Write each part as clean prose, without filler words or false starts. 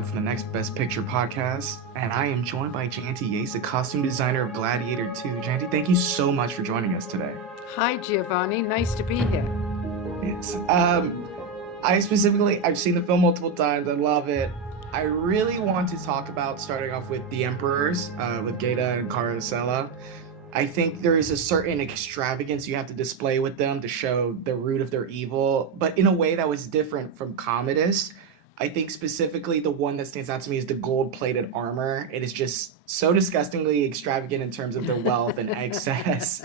Lago from the Next Best Picture podcast, and I am joined by Janty Yates, the costume designer of Gladiator 2. Janty, thank you so much for joining us today. Hi, Giovanni. Nice to be here. Yes. I've seen the film multiple times. I love it. I really want to talk about starting off with the Emperors, with Gaeta and Carosella. I think there is a certain extravagance you have to display with them to show the root of their evil, but in a way that was different from Commodus. I think specifically the one that stands out to me is the gold-plated armor. It is just so disgustingly extravagant in terms of their wealth and excess.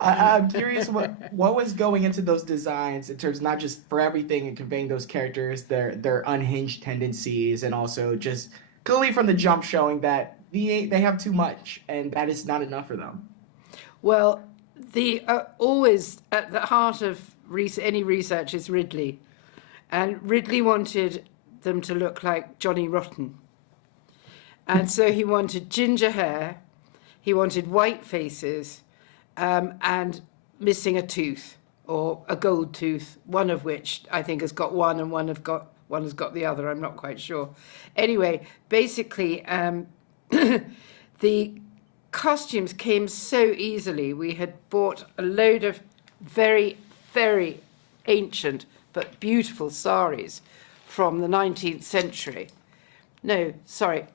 I'm curious what was going into those designs in terms of not just for everything and conveying those characters, their unhinged tendencies, and also just clearly from the jump showing that they have too much and that is not enough for them. Well, the always at the heart of any research is Ridley. And Ridley wanted them to look like Johnny Rotten. And so he wanted ginger hair, he wanted white faces, and missing a tooth, or a gold tooth, one of which I think has got one and one has got the other, I'm not quite sure. Anyway, basically, the costumes came so easily. We had bought a load of very, very ancient but beautiful saris from the 19th century. No, sorry,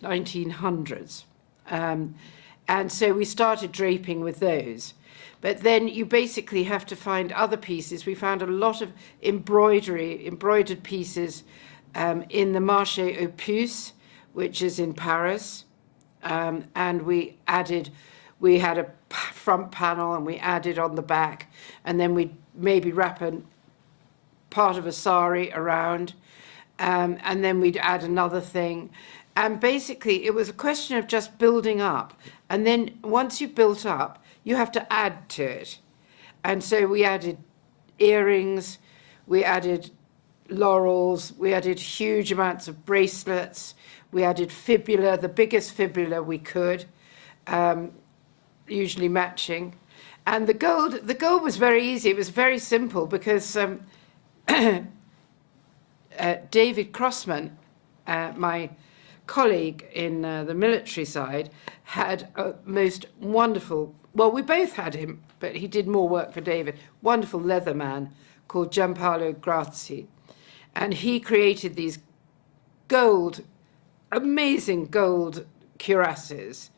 1900s. And so we started draping with those. But then you basically have to find other pieces. We found a lot of embroidered pieces in the Marché aux Puces, which is in Paris. And we had a front panel and we added on the back, and then we maybe wrap a part of a sari around, and then we'd add another thing. And basically it was a question of just building up. And then once you've built up, you have to add to it. And so we added earrings, we added laurels, we added huge amounts of bracelets, we added fibula, the biggest fibula we could, usually matching. And the gold was very easy. It was very simple because David Crossman, my colleague in the military side, had a most wonderful, well, we both had him, but he did more work for David, wonderful leather man called Gianpaolo Grazzi. And he created these amazing gold cuirasses,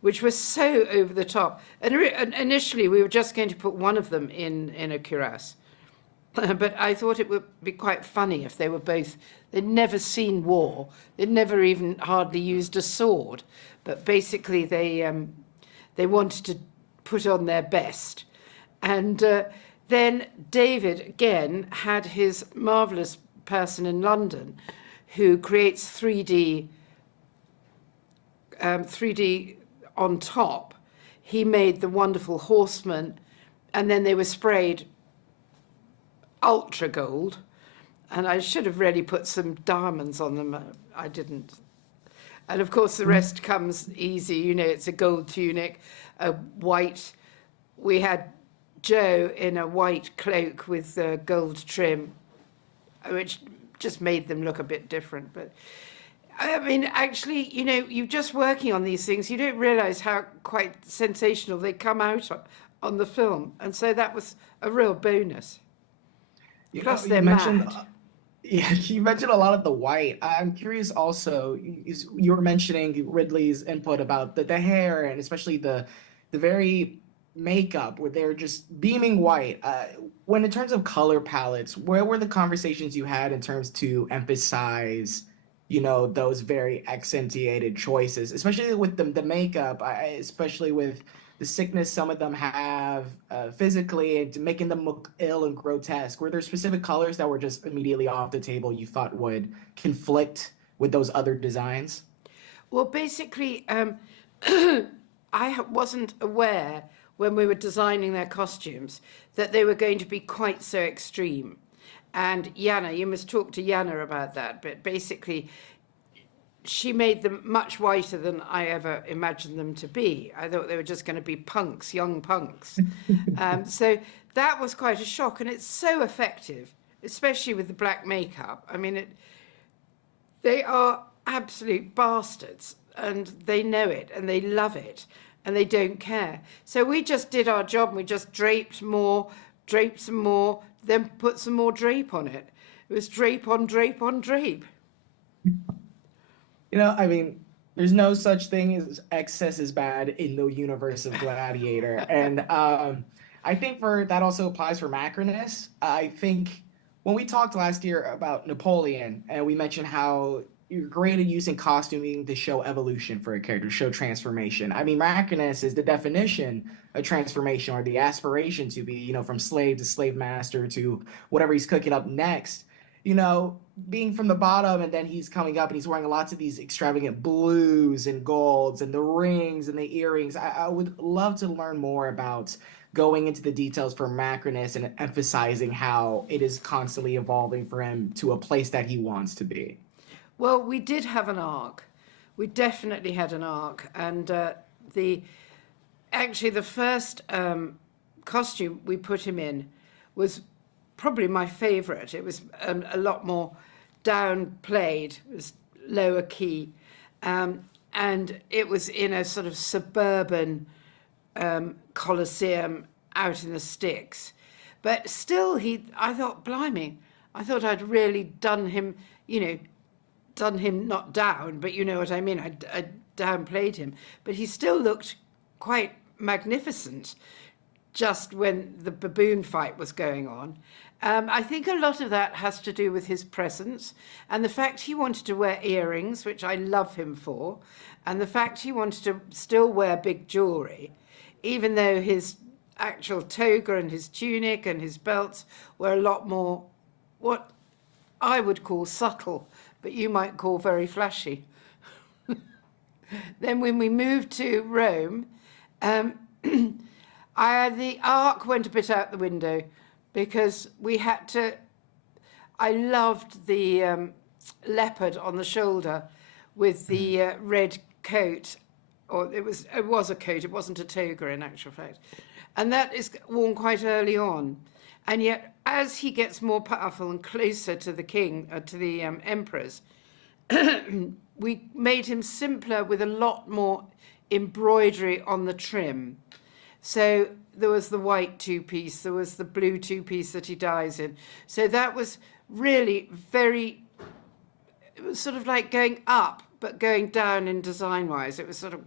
which were so over the top. And initially we were just going to put one of them in a cuirass. But I thought it would be quite funny if they were both, they'd never seen war, they'd never even hardly used a sword, but basically they wanted to put on their best. And then David, again, had his marvellous person in London who creates 3D on top. He made the wonderful horsemen, and then they were sprayed ultra gold, and I should have really put some diamonds on them. I didn't. And of course the rest comes easy. You know, it's a gold tunic, a white. We had Joe in a white cloak with gold trim, which just made them look a bit different. But I mean, actually, you know, you're just working on these things, you don't realize how quite sensational they come out on the film. And so that was a real bonus. Plus, they're mad. Yeah, you mentioned a lot of the white. I'm curious also, you were mentioning Ridley's input about the hair and especially the very makeup where they're just beaming white. When in terms of color palettes, where were the conversations you had in terms to emphasize, you know, those very accentuated choices, especially with the makeup, especially with the sickness some of them have physically and making them look ill and grotesque? Were there specific colors that were just immediately off the table you thought would conflict with those other designs? Well, basically, I wasn't aware when we were designing their costumes that they were going to be quite so extreme. And Yana, you must talk to Yana about that, but basically she made them much whiter than I ever imagined them to be. I thought they were just going to be punks, young punks. So that was quite a shock, and it's so effective, especially with the black makeup. I mean, They are absolute bastards, and they know it, and they love it, and they don't care. So we just did our job, and we just draped some more, then put some more drape on it. It was drape on drape on drape. I mean, there's no such thing as excess is bad in the universe of Gladiator. And I think for that also applies for Macronus. I think when we talked last year about Napoleon, and we mentioned how you're great at using costuming to show evolution for a character, show transformation. I mean, Macronus is the definition of transformation or the aspiration to be, from slave to slave master to whatever he's cooking up next. Being from the bottom and then he's coming up and he's wearing lots of these extravagant blues and golds and the rings and the earrings. I would love to learn more about going into the details for Macronus and emphasizing how it is constantly evolving for him to a place that he wants to be. Well, we did have an arc. We definitely had an arc, and the first costume we put him in was probably my favourite. It was a lot more downplayed, it was lower key, and it was in a sort of suburban Colosseum out in the sticks. But still, I thought, blimey, I thought I'd really done him, done him not down, but you know what I mean. I downplayed him, but he still looked quite magnificent just when the baboon fight was going on. I think a lot of that has to do with his presence and the fact he wanted to wear earrings, which I love him for, and the fact he wanted to still wear big jewellery, even though his actual toga and his tunic and his belts were a lot more what I would call subtle, but you might call very flashy. Then when we moved to Rome, the arc went a bit out the window because we had to. I loved the leopard on the shoulder with the red coat, or it was a coat. It wasn't a toga in actual fact, and that is worn quite early on. And yet, as he gets more powerful and closer to the king, to the emperors, we made him simpler with a lot more embroidery on the trim. So there was the white two-piece, there was the blue two-piece that he dies in. So that was really it was sort of like going up, but going down in design-wise. It was sort of,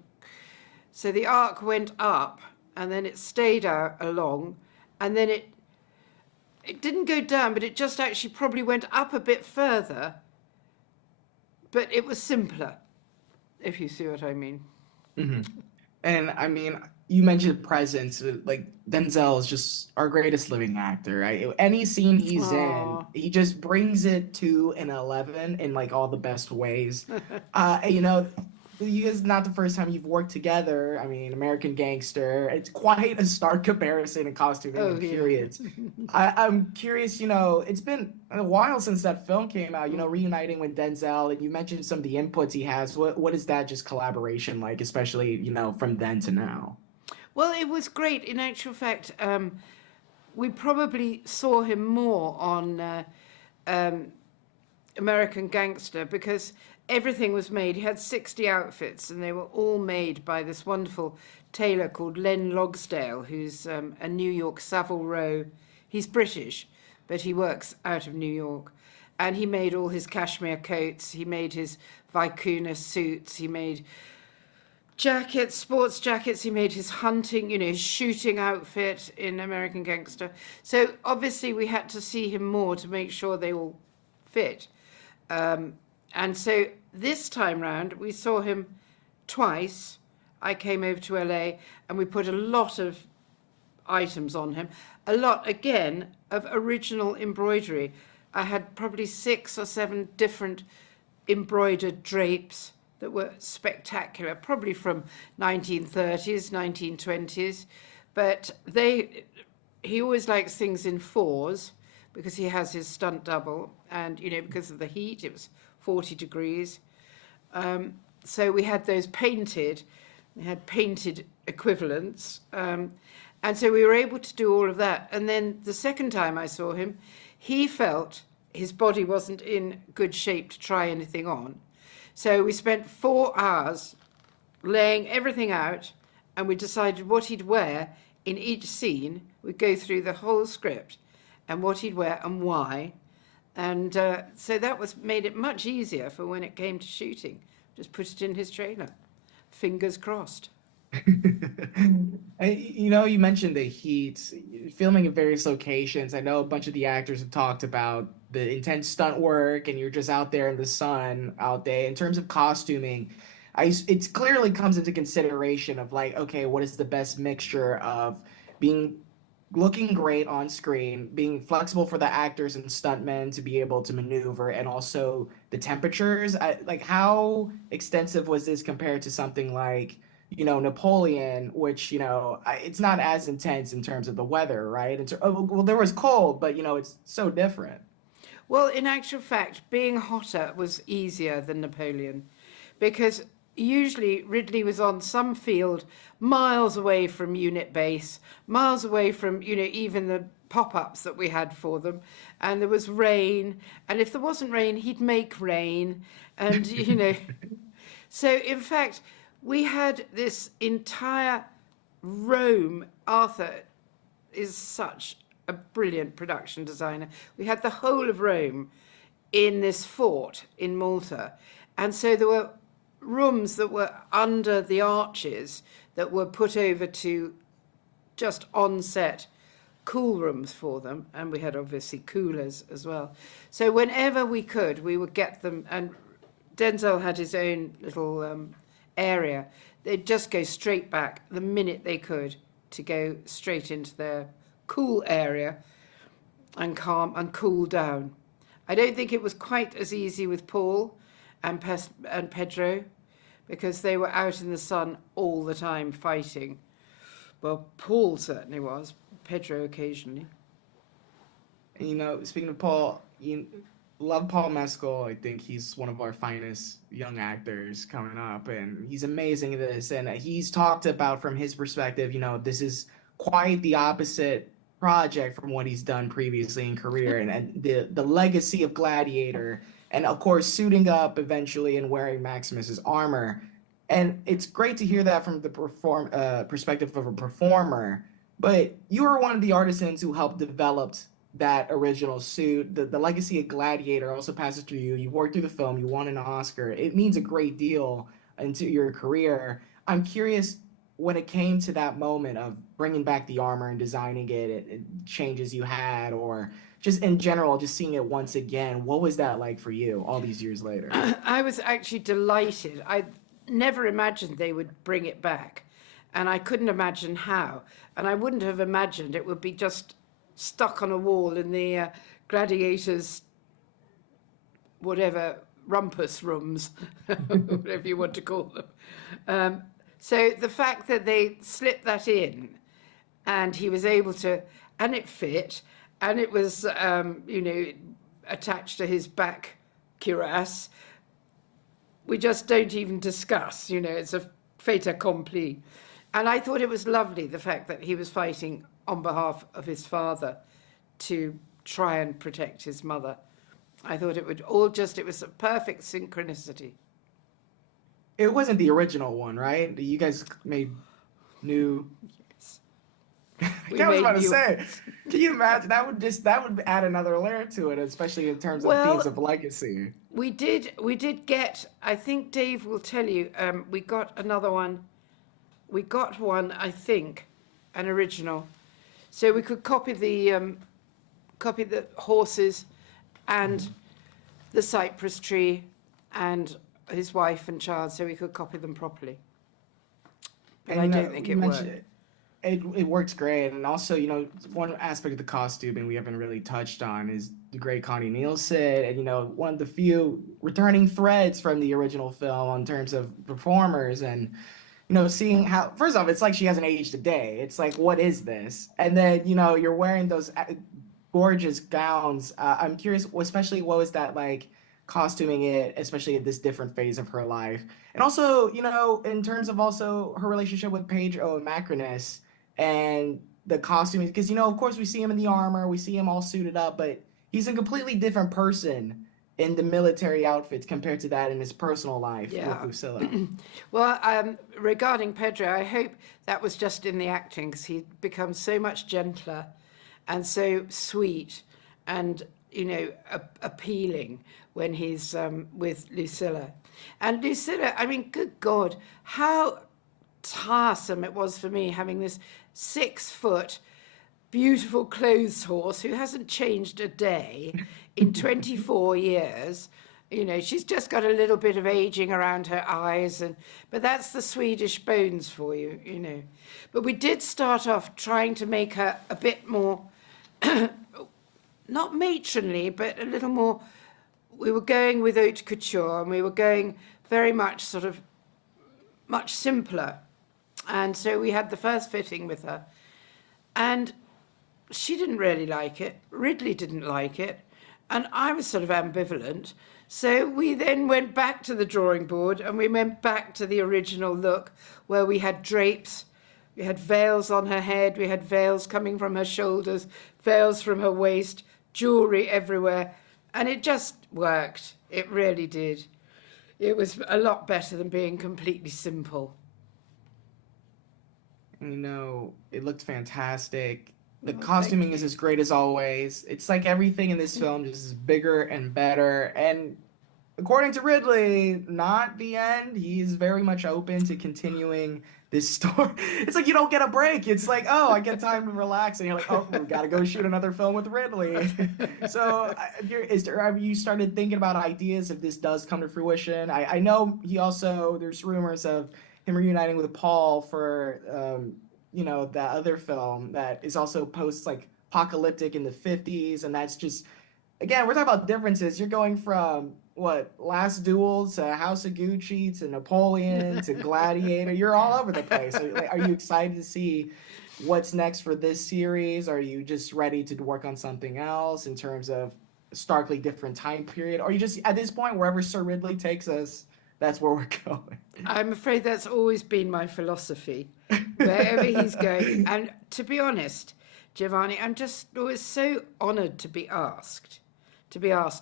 so the arc went up, and then it stayed out along, and then it didn't go down, but it just actually probably went up a bit further, but it was simpler, if you see what I mean. Mm-hmm. And I mean, you mentioned presence. Like Denzel is just our greatest living actor, right? Any scene he's in, he just brings it to an 11 in like all the best ways. You guys, not the first time you've worked together. I mean, American Gangster. It's quite a stark comparison in costuming periods. I'm curious, it's been a while since that film came out, reuniting with Denzel, and you mentioned some of the inputs he has. What is that just collaboration like, especially, from then to now? Well, it was great. In actual fact, we probably saw him more on American Gangster because everything was made. He had 60 outfits, and they were all made by this wonderful tailor called Len Logsdale, who's a New York Savile Row. He's British, but he works out of New York. And he made all his cashmere coats. He made his vicuna suits. He made jackets, sports jackets. He made his hunting, his shooting outfit in American Gangster. So obviously we had to see him more to make sure they all fit. And so this time round, we saw him twice. I came over to LA and we put a lot of items on him. A lot, again, of original embroidery. I had probably 6 or 7 different embroidered drapes that were spectacular, probably from 1930s, 1920s. But he always likes things in 4s because he has his stunt double. And, because of the heat, it was 40 degrees. So we had those painted. We had painted equivalents. And so we were able to do all of that. And then the second time I saw him, he felt his body wasn't in good shape to try anything on. So we spent 4 hours laying everything out, and we decided what he'd wear in each scene. We'd go through the whole script and what he'd wear and why. And so that was made it much easier for when it came to shooting. Just put it in his trailer. Fingers crossed. You mentioned the heat, filming in various locations. I know a bunch of the actors have talked about the intense stunt work, and you're just out there in the sun all day. In terms of costuming, it clearly comes into consideration of like, okay, what is the best mixture of being looking great on screen, being flexible for the actors and stuntmen to be able to maneuver, and also the temperatures. Like, how extensive was this compared to something like, Napoleon, which, it's not as intense in terms of the weather, right? Well, there was cold, but, it's so different. Well, in actual fact, being hotter was easier than Napoleon because usually Ridley was on some field miles away from unit base, miles away from, even the pop-ups that we had for them. And there was rain. And if there wasn't rain, he'd make rain. And, so in fact, we had this entire Rome. Arthur is such a brilliant production designer. We had the whole of Rome in this fort in Malta. And so there were rooms that were under the arches that were put over to just on-set cool rooms for them. And we had obviously coolers as well. So whenever we could, we would get them. And Denzel had his own little area. They'd just go straight back the minute they could to go straight into their cool area and calm and cool down. I don't think it was quite as easy with Paul and Pedro because they were out in the sun all the time fighting. Well, Paul certainly was, Pedro occasionally. Speaking of Paul, love Paul Mescal. I think he's one of our finest young actors coming up, and he's amazing at this. And he's talked about from his perspective, this is quite the opposite project from what he's done previously in career, and the legacy of Gladiator, and of course suiting up eventually and wearing Maximus's armor. And it's great to hear that from the perspective of a performer. But you were one of the artisans who helped develop that original suit. The legacy of Gladiator also passes through you. You worked through the film. You won an Oscar. It means a great deal into your career. I'm curious, when it came to that moment of bringing back the armor and designing it changes you had, or just in general, just seeing it once again, what was that like for you all these years later? I was actually delighted. I never imagined they would bring it back, and I couldn't imagine how. And I wouldn't have imagined it would be just stuck on a wall in the Gladiators, whatever, rumpus rooms, whatever you want to call them. So the fact that they slipped that in and he was able to, and it fit, and it was, attached to his back cuirass, we just don't even discuss, it's a fait accompli. And I thought it was lovely, the fact that he was fighting on behalf of his father to try and protect his mother. I thought it was a perfect synchronicity. It wasn't the original one, right? You guys made new. Yes. I was about to say, can you imagine? That would add another layer to it, especially in terms of themes of legacy. We did get, I think Dave will tell you, we got another one. We got one, I think, an original. So we could copy the horses and the cypress tree and his wife and child, so we could copy them properly. But I don't think it worked. It works great. And also, one aspect of the costuming we haven't really touched on is the great Connie Nielsen, and, one of the few returning threads from the original film in terms of performers. And, seeing how, first off, it's like she hasn't aged a day. It's like, what is this? And then, you're wearing those gorgeous gowns. I'm curious, especially what was that like costuming it, especially at this different phase of her life. And also, in terms of also her relationship with Pedro Macrinus and the costuming, because, of course we see him in the armor, we see him all suited up, but he's a completely different person in the military outfits compared to that in his personal life with Yeah. Lucilla. Well, regarding Pedro, I hope that was just in the acting because he'd become so much gentler and so sweet and, appealing when he's with Lucilla. And Lucilla, I mean, good God, how tiresome it was for me having this 6 foot beautiful clothes horse who hasn't changed a day in 24 years. She's just got a little bit of aging around her eyes, but that's the Swedish bones for you. But we did start off trying to make her a bit more, not matronly, but a little more. We were going with haute couture, and we were going very much sort of much simpler. And so we had the first fitting with her, and she didn't really like it. Ridley didn't like it. And I was sort of ambivalent. So we then went back to the drawing board and we went back to the original look where we had drapes, we had veils on her head, we had veils coming from her shoulders, veils from her waist, jewelry everywhere. And it just worked. It really did. It was a lot better than being completely simple. It looked fantastic. The Oh, costuming thank is you. as great as always. It's like everything in this film just is bigger and better. And according to Ridley, not the end. He's very much open to continuing this story. It's like you don't get a break. It's like, oh, I get time to relax, and you're like, oh, we gotta go shoot another film with Ridley. So, have you started thinking about ideas if this does come to fruition? I know there's rumors of him reuniting with Paul for that other film that is also post like apocalyptic in the 50s, and that's just again, we're talking about differences. You're going from what Last Duel to House of Gucci to Napoleon to Gladiator. You're all over the place. Are you excited to see what's next for this series? Are you just ready to work on something else in terms of a starkly different time period? Or are you just at this point, wherever Sir Ridley takes us, that's where we're going? I'm afraid that's always been my philosophy, wherever he's going. And to be honest, Giovanni, I'm just always so honoured to be asked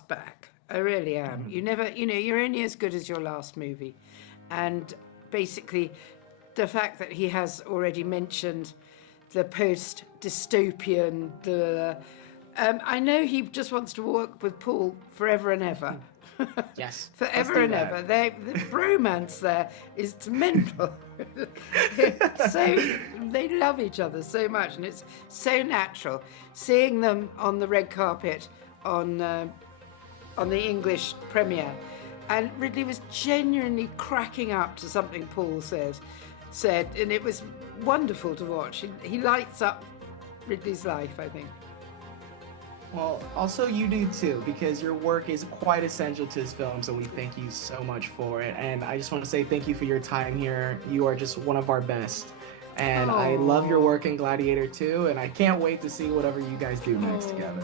back. I really am. You never, you're only as good as your last movie. And basically, the fact that he has already mentioned the post-dystopian, I know he just wants to work with Paul forever and ever. Yes. Forever and ever. The bromance there is mental. So they love each other so much, and it's so natural. Seeing them on the red carpet on the English premiere, and Ridley was genuinely cracking up to something Paul said, and it was wonderful to watch. He lights up Ridley's life, I think. Well, also you do too, because your work is quite essential to this film, so we thank you so much for it. And I just want to say thank you for your time here. You are just one of our best. And I love your work in Gladiator too, and I can't wait to see whatever you guys do next together.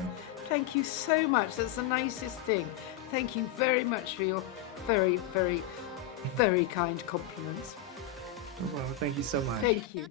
Thank you so much. That's the nicest thing. Thank you very much for your very, very, very kind compliments. Well, thank you so much. Thank you.